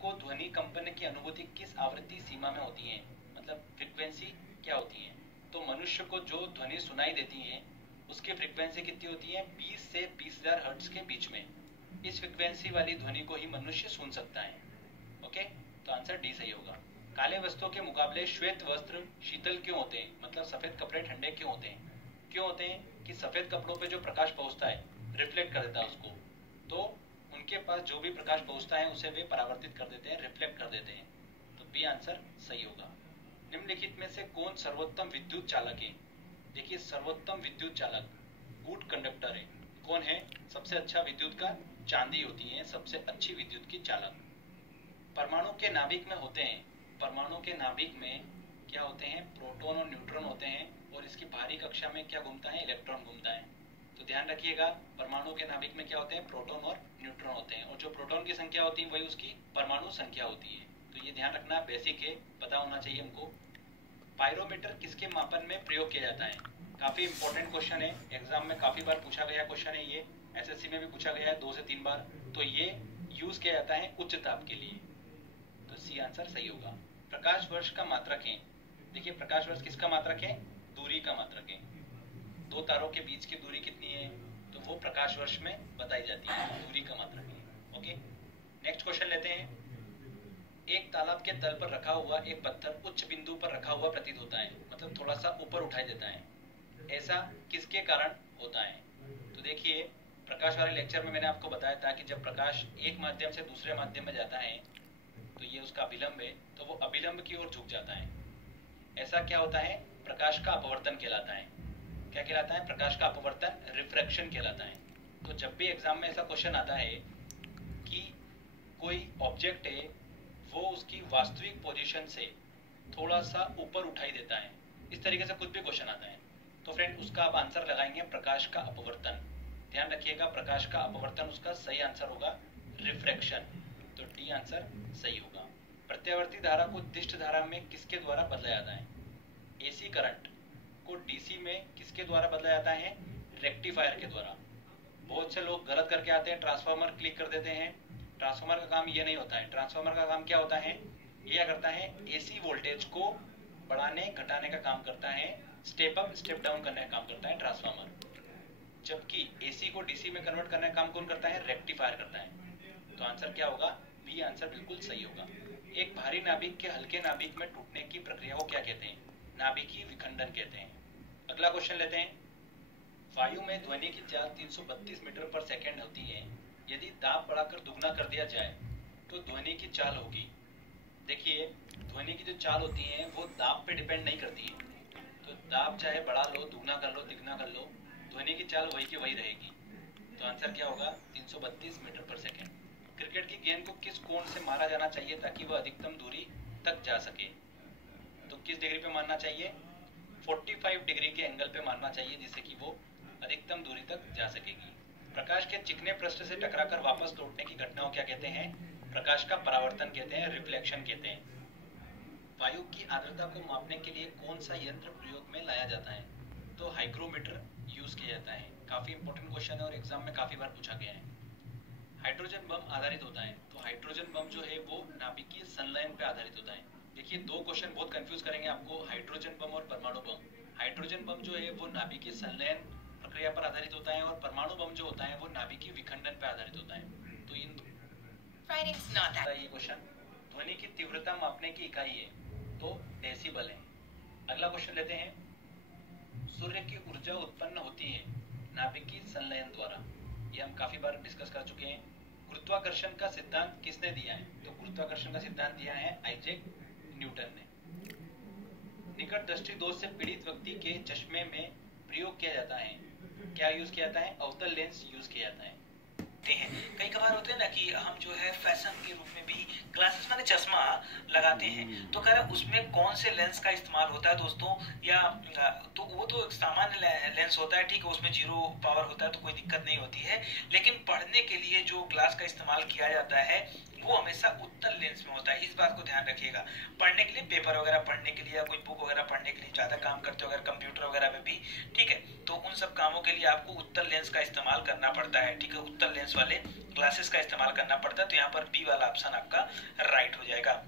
को ध्वनि कंपन की अनुभूति किस आवृत्ति सीमा में होती है, मतलब फ्रीक्वेंसी क्या होती है। तो मनुष्य को जो ध्वनि सुनाई देती है उसकी फ्रीक्वेंसी कितनी होती है, 20 से 20,000 हर्ट्ज के बीच में। इस फ्रीक्वेंसी वाली ध्वनि को ही मनुष्य सुन सकता है। ओके, तो आंसर डी सही होगा। काले वस्त्रों के मुकाबले श्वेत वस्त्र शीतल क्यों होते हैं, मतलब सफेद कपड़े ठंडे क्यों होते हैं। क्यों होते हैं कि सफेद कपड़ों पे जो प्रकाश पहुंचता है रिफ्लेक्ट कर देता है उसको, तो उनके पास जो भी प्रकाश पहुंचता है उसे वे परावर्तित कर देते हैं, रिफ्लेक्ट कर देते हैं। तो बी आंसर सही होगा। निम्नलिखित में से कौन सर्वोत्तम विद्युत चालक है। देखिए, सर्वोत्तम विद्युत चालक गुड कंडक्टर है। कौन है सबसे अच्छा विद्युत का, चांदी होती है सबसे अच्छी विद्युत की चालक। परमाणु के नाभिक में होते हैं, परमाणु के नाभिक में क्या होते हैं, प्रोटॉन और न्यूट्रॉन होते हैं, और इसकी बाहरी कक्षा में क्या घूमता है, इलेक्ट्रॉन घूमता है। तो ध्यान रखिएगा, परमाणु के नाभिक में क्या होते हैं, प्रोटॉन और न्यूट्रॉन होते हैं, और जो प्रोटॉन की संख्या होती है वही उसकी परमाणु संख्या होती है। तो ये ध्यान रखना, बेसिक है, पता होना चाहिए हमको। पायरोमीटर किसके मापन में प्रयोग किया जाता है। काफी इंपॉर्टेंट क्वेश्चन है, एग्जाम में काफी बार पूछा गया क्वेश्चन है ये, एसएससी में भी पूछा गया है 2 से 3 बार। तो ये यूज किया जाता है उच्च ताप के लिए। तो सी आंसर सही होगा। प्रकाश वर्ष का मात्रक है। देखिए, प्रकाश वर्ष किसका मात्रक है, दूरी का मात्रक है। दो तारों के बीच की दूरी कितनी है, तो वो प्रकाश वर्ष में बताई जाती है, तो दूरी का मात्रक है। ओके, नेक्स्ट क्वेश्चन लेते हैं। एक तालाब के तल पर रखा हुआ एक पत्थर उच्च बिंदु पर रखा हुआ प्रतीत होता है, मतलब थोड़ा सा ऊपर उठाई देता है। ऐसा किसके कारण होता है। तो देखिए, प्रकाश वाले लेक्चर में मैंने आपको बताया था कि जब प्रकाश एक माध्यम से दूसरे माध्यम में जाता है तो ये उसका अभिलंब है, तो वो अभिलंब की ओर झुक जाता है। ऐसा क्या होता है, प्रकाश का अपवर्तन कहलाता है। क्या कहलाता है, प्रकाश का अपवर्तन, रिफ्रैक्शन कहलाता है। तो जब भी एग्जाम में ऐसा क्वेश्चन आता है कि कोई ऑब्जेक्ट है वो उसकी वास्तविक पोजीशन से थोड़ा सा ऊपर उठाई देता है, इस तरीके से कुछ भी क्वेश्चन आता है, तो फ्रेंड उसका आप आंसर लगाएंगे प्रकाश का अपवर्तन। ध्यान रखिएगा, प्रकाश का अपवर्तन उसका सही आंसर होगा रिफ्रैक्शन। तो डी आंसर सही होगा। प्रत्यावर्ती धारा को दिष्ट धारा में किसके द्वारा बदला जाता है। एसी करंट को डीसी में किसके द्वारा बदला जाता है, रेक्टिफायर के द्वारा। बहुत से लोग गलत करके आते हैं, ट्रांसफार्मर क्लिक कर देते हैं। ट्रांसफार्मर का काम ये नहीं होता है। ट्रांसफार्मर का काम क्या होता है, ये करता है एसी वोल्टेज को बढ़ाने घटाने का काम करता है, स्टेप अप स्टेप डाउन करने का काम करता है ट्रांसफार्मर। जबकि एसी को डीसी में कन्वर्ट करने का काम कौन करता है, रेक्टिफायर करता है। तो आंसर क्या होगा, बी आंसर बिल्कुल सही होगा। एक भारी नाभिक के हल्के नाभिक में टूटने की प्रक्रिया को क्या कहते हैं, नाभिकीय विखंडन कहते हैं। अगला क्वेश्चन लेते हैं। वायु में ध्वनि की चाल 332 मीटर पर सेकेंड होती है। यदि दाब बढ़ाकर दुगना कर दिया जाए तो ध्वनि की चाल होगी। देखिए, ध्वनि की जो चाल होती है वो दाब पे डिपेंड नहीं करती है। तो दाब चाहे बढ़ा लो, दुगना कर लो, तिगुना कर लो, ध्वनि की चाल वही की वही रहेगी। तो आंसर क्या होगा, 332 मीटर पर सेकेंड। क्रिकेट की गेंद को किस कोण से मारा जाना चाहिए ताकि वह अधिकतम दूरी तक जा सके। तो किस डिग्री पे मारना चाहिए, 45 डिग्री के एंगल पे मारना चाहिए, जिससे कि वो अधिकतम दूरी तक जा सकेगी। प्रकाश के चिकने पृष्ठ से टकराकर वापस लौटने की घटना को क्या कहते हैं, प्रकाश का परावर्तन कहते हैं, रिफ्लेक्शन कहते हैं। वायु की आर्द्रता को मापने के लिए कौन सा यंत्र प्रयोग में लाया जाता है, तो हाइग्रोमीटर यूज किया जाता है। काफी इंपॉर्टेंट क्वेश्चन है और एग्जाम में काफी बार पूछा गया है। हाइड्रोजन बम आधारित होता है, तो हाइड्रोजन बम जो है वो नाभिकीय संलयन पे आधारित होता है। देखिए, दो क्वेश्चन बहुत कंफ्यूज करेंगे आपको, हाइड्रोजन बम और परमाणु बम। हाइड्रोजन बम जो है वो नाभिकीय संलयन प्रक्रिया पर आधारित होता है, और परमाणु बम जो होता है वो नाभिकीय विखंडन पर आधारित होता है। तो इन ये क्वेश्चन, ध्वनि की तीव्रता मापने की इकाई है, तो डेसिबल है। अगला क्वेश्चन लेते हैं। सूर्य की ऊर्जा उत्पन्न होती है नाभिकीय संलयन द्वारा, ये हम काफी बार डिस्कस कर चुके हैं। गुरुत्वाकर्षण का सिद्धांत किसने दिया है, तो गुरुत्वाकर्षण का सिद्धांत दिया है आइजैक न्यूटन ने। निकट दृष्टि दोष से पीड़ित व्यक्ति के चश्मे में प्रयोग किया जाता है, क्या यूज किया जाता है, अवतल लेंस यूज किया जाता है। कई कबार होते हैं ना कि हम जो है फैशन के रूप में भी ग्लासेस माने चश्मा लगाते हैं, तो कह रहा उसमें कौन से लेंस का इस्तेमाल होता है दोस्तों, या तो वो तो एक सामान्य लेंस होता है, ठीक है, उसमें 0 पावर होता है तो कोई दिक्कत नहीं होती है। लेकिन पढ़ने के लिए जो ग्लास का इस्तेमाल किया जाता है वो हमेशा उत्तल लेंस में होता है। इस बात को ध्यान रखिएगा। पढ़ने के लिए, पेपर वगैरह पढ़ने के लिए या कोई बुक वगैरह पढ़ने के लिए ज्यादा काम करते हो अगर कंप्यूटर वगैरह में भी, ठीक है, तो उन सब कामों के लिए आपको उत्तल लेंस का इस्तेमाल करना पड़ता है, ठीक है, उत्तल लेंस वाले ग्लासेस का इस्तेमाल करना पड़ता है। तो यहाँ पर बी वाला ऑप्शन आपका राइट हो जाएगा।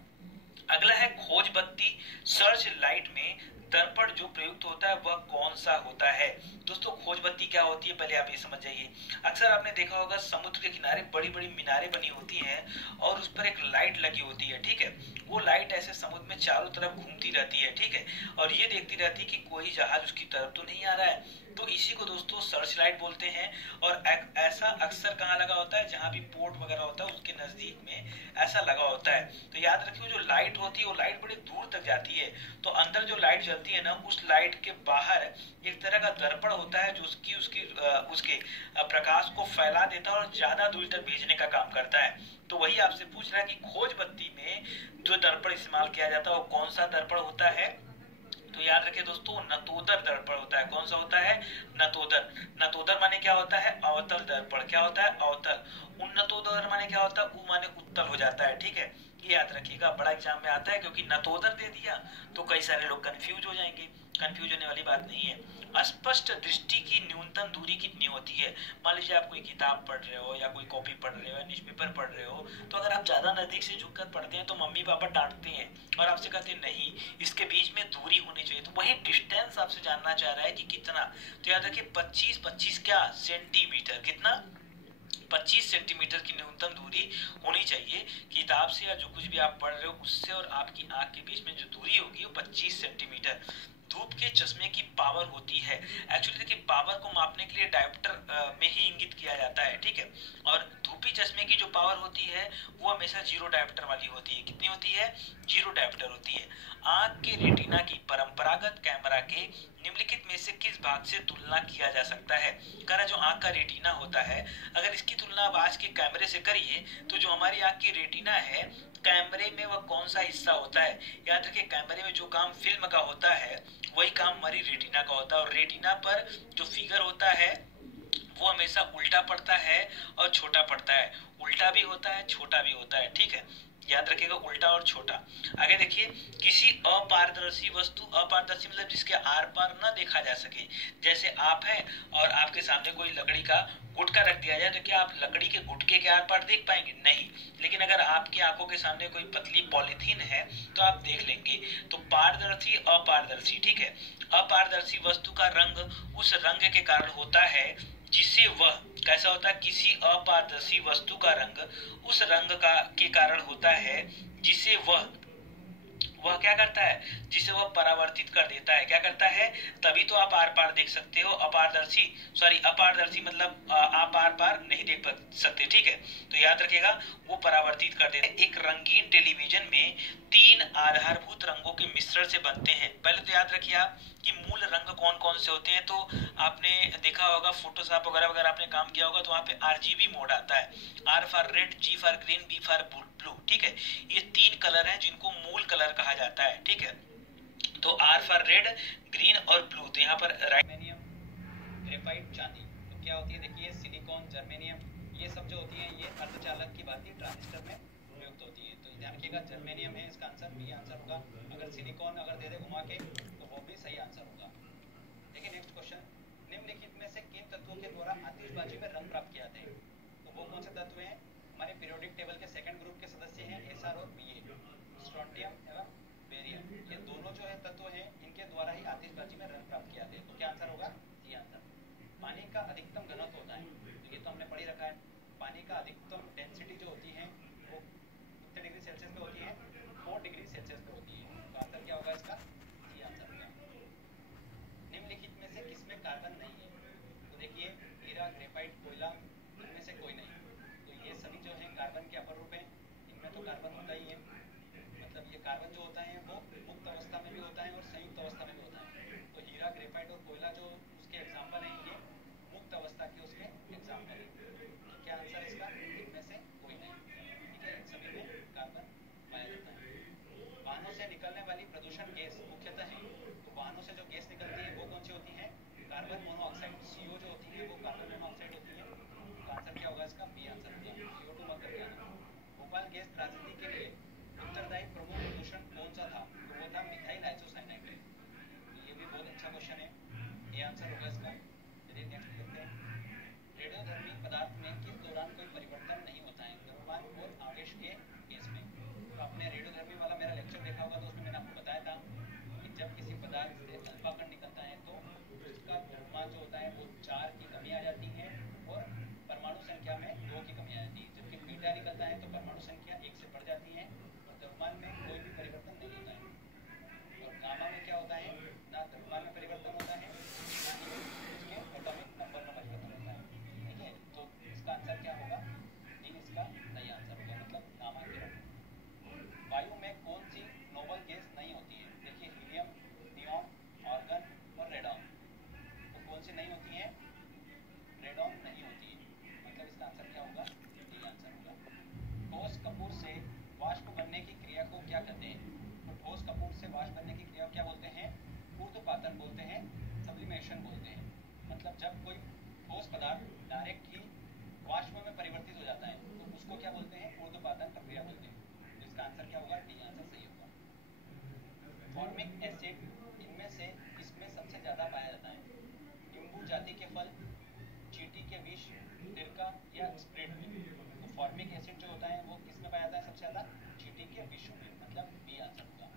अगला है खोज बत्ती सर्च लाइट में दर्पण जो प्रयुक्त होता है वह कौन सा होता है। दोस्तों खोज बत्ती क्या होती है पहले आप ये समझ जाइए। अक्सर आपने देखा होगा समुद्र के किनारे बड़ी बड़ी मीनारें बनी होती हैं और उस पर एक लाइट लगी होती है, ठीक है, वो लाइट ऐसे समुद्र में चारों तरफ घूमती रहती है, ठीक है, और ये देखती रहती है कि कोई जहाज उसकी तरफ तो नहीं आ रहा है। तो इसी को दोस्तों सर्च लाइट बोलते हैं। और ऐसा अक्सर कहाँ लगा होता है, जहां भी पोर्ट वगैरह होता है उसके नजदीक में ऐसा लगा होता है। तो याद रखिए जो लाइट होती है वो लाइट बड़े दूर तक जाती है। तो अंदर जो लाइट जलती है ना, उस लाइट के बाहर एक तरह का दर्पण होता है जो उसके प्रकाश को फैला देता है और ज्यादा दूर तक भेजने का काम करता है। तो वही आपसे पूछ रहा है कि खोज बत्ती में जो दर्पण इस्तेमाल किया जाता है वो कौन सा दर्पण होता है। तो याद रखिए दोस्तों नतोदर दर्पण होता है। कौन सा होता है, नतोदर। नतोदर माने क्या होता है, अवतल दर्पण। क्या होता है, अवतल। उन्नतोदर माने क्या होता है, उ माने उत्तल हो जाता है, ठीक है, ये याद रखिएगा, बड़ा एग्जाम में आता है। क्योंकि नतोदर दे दिया तो कई सारे लोग कंफ्यूज हो जाएंगे, कंफ्यूज होने वाली बात नहीं है। स्पष्ट दृष्टि की न्यूनतम दूरी कितनी होती है। मान लीजिए आप कोई किताब पढ़ रहे हो या कोई कॉपी पढ़ रहे हो या न्यूज़पेपर पढ़ रहे हो, तो अगर आप ज्यादा नजदीक से झुककर पढ़ते हैं तो मम्मी पापा डांटते हैं और आपसे कहते हैं नहीं इसके बीच में दूरी होनी चाहिए। तो वही डिस्टेंस आपसे जानना चाह रहा है कि कितना। तो याद रखिए 25 क्या सेंटीमीटर, कितना 25 सेंटीमीटर की न्यूनतम दूरी होनी चाहिए किताब से या जो कुछ भी आप पढ़ रहे हो उससे और आपकी आंख के बीच में जो दूरी होगी वो 25 सेंटीमीटर। धूप के चश्मे की पावर होती है। एक्चुअली देखिए पावर को मापने के लिए डायोप्टर में ही इंगित किया जाता है, ठीक है, और धूपी चश्मे की जो पावर होती है वो हमेशा जीरो डायोप्टर वाली होती है। कितनी होती है, जीरो डायोप्टर होती है। आंख के रेटिना की परंपरागत कैमरा के निम्नलिखित में से किस भाग से तुलना किया जा सकता है। कह रहा जो आंख का रेटिना होता है अगर इसकी तुलना आप आज के कैमरे से करिए तो जो हमारी आंख की रेटिना है कैमरे में वह कौन सा हिस्सा होता है। याद रखिए कैमरे में जो काम फिल्म का होता है वही काम हमारी रेटिना का होता है। और रेटिना पर जो फिगर होता है वो हमेशा उल्टा पड़ता है और छोटा पड़ता है। उल्टा भी होता है छोटा भी होता है, ठीक है, याद रखिएगा उल्टा और छोटा। आगे देखिए किसी अपारदर्शी वस्तु, अपारदर्शी मतलब जिसके आर पार न देखा जा सके। जैसे आप हैं और आपके सामने कोई लकड़ी का गुटका रख दिया जाए तो क्या आप लकड़ी के गुटके के आर पार देख पाएंगे, नहीं। लेकिन अगर आपकी आंखों के सामने कोई पतली पॉलीथीन है तो आप देख लेंगे। तो पारदर्शी अपारदर्शी, ठीक है, अपारदर्शी वस्तु का रंग उस रंग के कारण होता है जिसे वह कैसा होता है, किसी अपारदर्शी वस्तु का रंग उस रंग का के कारण होता है जिसे वह क्या करता है, जिसे वह परावर्तित कर देता है। क्या करता है, तभी तो आप आर पार देख सकते हो। अपारदर्शी मतलब आप आर पार नहीं देख सकते, ठीक है, तो याद रखिएगा वो परावर्तित कर देता है। एक रंगीन टेलीविजन में 3 आधारभूत रंगों के मिश्रण से बनते हैं। पहले तो याद रखिए आप कि मूल रंग कौन कौन से होते हैं। तो आपने देखा होगा फोटोशॉप वगैरह वगैरह आपने काम किया होगा तो वहाँ पे RGB मोड आता है, R for red, G for green, B for blue, ठीक है, ये 3 कलर हैं जिनको मूल कलर कहा जाता है, ठीक है। तो R फॉर रेड, ग्रीन और ब्लू। तो यहाँ पर जर्मेनियम, ग्रेफाइट, चांदी। तो क्या होती है देखिए सिलिकॉन, जर्मेनियम, ये सब जो होती है ये अर्धचालक की भांति ट्रांजिस्टर में प्रयुक्त होती है। तो ध्यान रखिएगा जर्मेनियम है इसका आंसर, बी आंसर होगा। अगर सिलिकॉन अगर दे दे घुमा के तो वो भी सही आंसर होगा। देखिए नेक्स्ट क्वेश्चन, निम्नलिखित में से किन तत्वों के द्वारा आतिशबाजी में रंग प्राप्त किए जाते हैं। तो वो कौन से तत्व हैं, हमारे पीरियोडिक टेबल के सेकंड ग्रुप के सदस्य हैं SR और BA, स्ट्रोंटियम एवं बेरियम। ये दोनों जो है तत्व हैं इनके द्वारा ही आतिशबाजी में रंग प्राप्त किए जाते हैं। तो क्या आंसर होगा, सी आंसर। पानी का अधिकतम घनत्व होता है, तो ये तो हमने पढ़ ही रखा है। पानी का अधिकतम डेंसिटी जो होती है वो कितने डिग्री सेल्सियस पे होती है, 4 डिग्री सेल्सियस पे होती है। तो आंसर क्या होगा इसका, सी आंसर होगा। निम्नलिखित में से किसमें कार्बन नहीं है। तो देखिए हीरा, ग्रेफाइट, कोयला, इनमें से कोई नहीं। तो ये सभी जो है कार्बन के अपर रूप है, इनमें तो कार्बन होता ही है। मतलब ये कार्बन जो होता है वो मुक्त अवस्था में भी होता है और संयुक्त अवस्था में भी होता है। तो हीरा, ग्रेफाइट और कोयला जो उसके एग्जाम्पल हैं ये मुक्त अवस्था के उसके एग्जाम्पल है। तो क्या आंसर इसका, इनमें से कोई नहीं, ठीक है, इन सभी में कार्बन पाया जाता है। वाहनों से निकलने वाली प्रदूषण गैस मुख्यतः है, तो वाहनों से जो गैस निकलती है वो कौन सी होती है, कार्बन मोनोऑक्साइड, CO जो होती है वो कार्बन मोनोऑक्साइड होती है। तो आंसर क्या होगा इसका, बी आंसर होगा, CO2 मत करके आना। भोपाल गैस त्रासदी के लिए उत्तरदायी पदार्थ से अल्फा कण निकलता है तो उसका द्रव्यमान जो होता है वो 4 की कमी आ जाती है और परमाणु संख्या में 2 की कमी आ जाती है। जबकि बीटा निकलता है तो परमाणु संख्या 1 से बढ़ जाती है और द्रव्यमान में कोई भी परिवर्तन नहीं होता है। और गामा में क्या होता है, ना द्रव्यमान में परिवर्तन होता है ना ही उसके एटॉमिक नंबर में परिवर्तन होता है। ठीक है, तो इसका आंसर क्या होगा, डी इसका सही आंसर होगा, मतलब गामा किरण। वायु में कौन सी नोबल गैस नहीं होती है? देखिए हीलियम, नियॉन, आर्गन और रेडॉन। तो कौन सी नहीं होती है? रेडॉन नहीं होती है, मतलब इसका आंसर क्या होगा, डी आंसर होगा। ठोस कपूर से वाष्प बनने की क्रिया को क्या कहते हैं? तो ठोस कपूर से वाष्प बनने की क्रिया को क्या बोलते हैं? ऊर्ध्वपातन बोलते हैं, सब्लिमेशन बोलते हैं। मतलब जब कोई ठोस पदार्थ डायरेक्ट ही वाष्प में परिवर्तित हो जाता है तो उसको क्या बोलते हैं? ऊर्ध्वपातन प्रक्रिया बोलते हैं। तो इसका आंसर क्या होगा, डी आंसर सही होगा। फॉर्मिक एसिड इनमें से किसमें सबसे ज्यादा पाया जाता है? नींबू जाति के फल, चींटी के विष, सिरका या स्प्रिट में? तो फॉर्मिक एसिड जो होता है वो किसमें पाया जाता है सबसे ज्यादा? चींटी के विष में, मतलब बी आंसर होगा।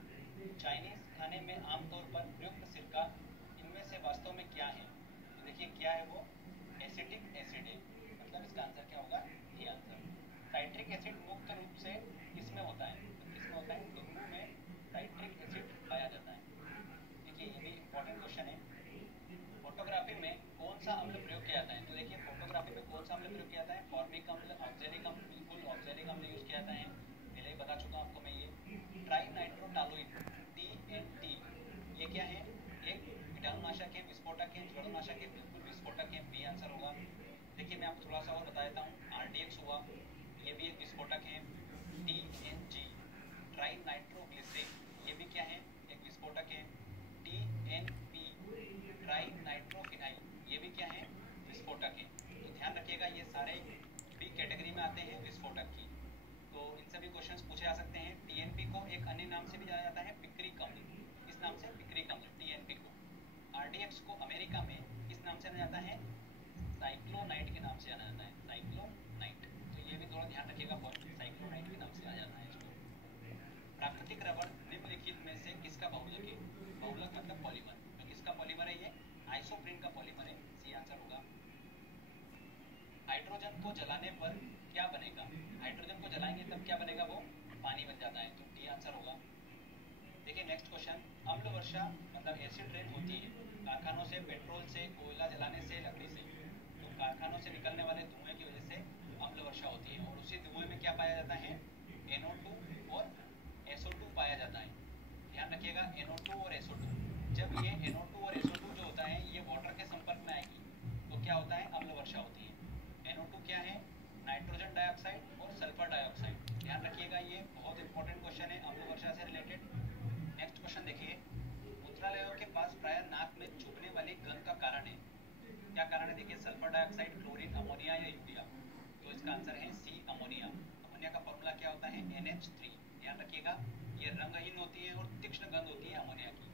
चाइनीज खाने में आमतौर पर प्रयुक्त सिरका इनमें से वास्तव में क्या है? तो देखिए क्या है वो, एसिटिक एसिड है, मतलब इसका आंसर क्या होगा, डी आंसर। साइट्रिक एसिड मुक्त रूप से किसमें होता है? तो किसमें होता है? नींबू में साइट्रिक एसिड पाया जाता है। देखिए ये भी इंपॉर्टेंट क्वेश्चन है। फोटोग्राफी में कौन सा अम्ल प्रयोग किया जाता है? तो देखिए फोटोग्राफी में कौन सा अम्ल प्रयोग किया जाता है? फॉर्मिक अम्ल, ऑक्सैलिक अम्ल, बिल्कुल ऑक्सैलिक अम्ल यूज किया जाता है, पहले ही बता चुका हूं आपको मैं ये। ट्राइनाइट्रोटॉलुइन TNT ये क्या है? एक कीटाणुनाशक है, विस्फोटक है, ज्वलनाशक है, बिल्कुल विस्फोटक है, बी आंसर होगा। देखिए मैं आपको थोड़ा सा और बता देता हूँ, RDX हुआ, ये भी एक विस्फोटक है। TNG ट्राइनाइट्रोग्लिसरीन ये भी क्या है? एक विस्फोटक है। TNP ट्राइनाइट्रोफिनाइल ये भी क्या है? विस्फोटक है। तो ध्यान रखिएगा ये सारे बी कैटेगरी में आते हैं विस्फोटक की। तो इनसे भी क्वेश्चंस पूछे जा सकते हैं। TNP को एक अन्य नाम से भी जाना जाता है, पिक्रिक अम्ल। किस नाम से? पिक्रिक अम्ल, TNP को। RDX को अमेरिका में किस नाम से जाना जाता है? साइक्लोनाइट के नाम से जाना जाता है, साइक्लोनाइट। तो ये भी थोड़ा ध्यान रखिएगा, साइक्लोनाइट के नाम से आ जाता है इसको। प्राकृतिक रबड़ निम्नलिखित में से किसका बहुलक है? बहुलक मतलब पॉलीमर, तो किसका पॉलीमर है ये? आइसोप्रीन का पॉलीमर है, सी आंसर होगा। हाइड्रोजन को जलाने पर क्या बनेगा? हाइड्रोजन को जलाएंगे तब क्या बनेगा? वो पानी बन जाता है, तो डी आंसर होगा। देखिए नेक्स्ट क्वेश्चन, अम्ल वर्षा मतलब एसिड रेन होती है कारखानों से, पेट्रोल से, कोयला जलाने से, लकड़ी से। तो कारखानों से निकलने वाले धुएं की वजह से अम्ल वर्षा होती है और उसी धुएं में क्या पाया जाता है? NO2 और SO2 पाया जाता है। ध्यान रखिएगा NO2 और SO2, जब ये NO2 और SO2 जो होता है ये वाटर के संपर्क में आएगी तो क्या होता है? अम्ल वर्षा होती है। NO2 क्या है? नाइट्रोजन डाइऑक्साइड और सल्फर डाइऑक्साइड। ध्यान रखिएगा ये बहुत इंपॉर्टेंट क्वेश्चन है अम्ल वर्षा से रिलेटेड। नेक्स्ट क्वेश्चन देखिए, मूत्रालयों के पास प्राय नाक में चुभने वाली गंध का कारण है, क्या कारण है? देखिए सल्फर डाइऑक्साइड, क्लोरीन, अमोनिया या यूरिया। तो इसका आंसर है सी, अमोनिया। अमोनिया का फॉर्मूला क्या होता है? NH3। ध्यान रखिएगा ये रंगहीन होती है और तीक्ष्ण गंध होती है अमोनिया की।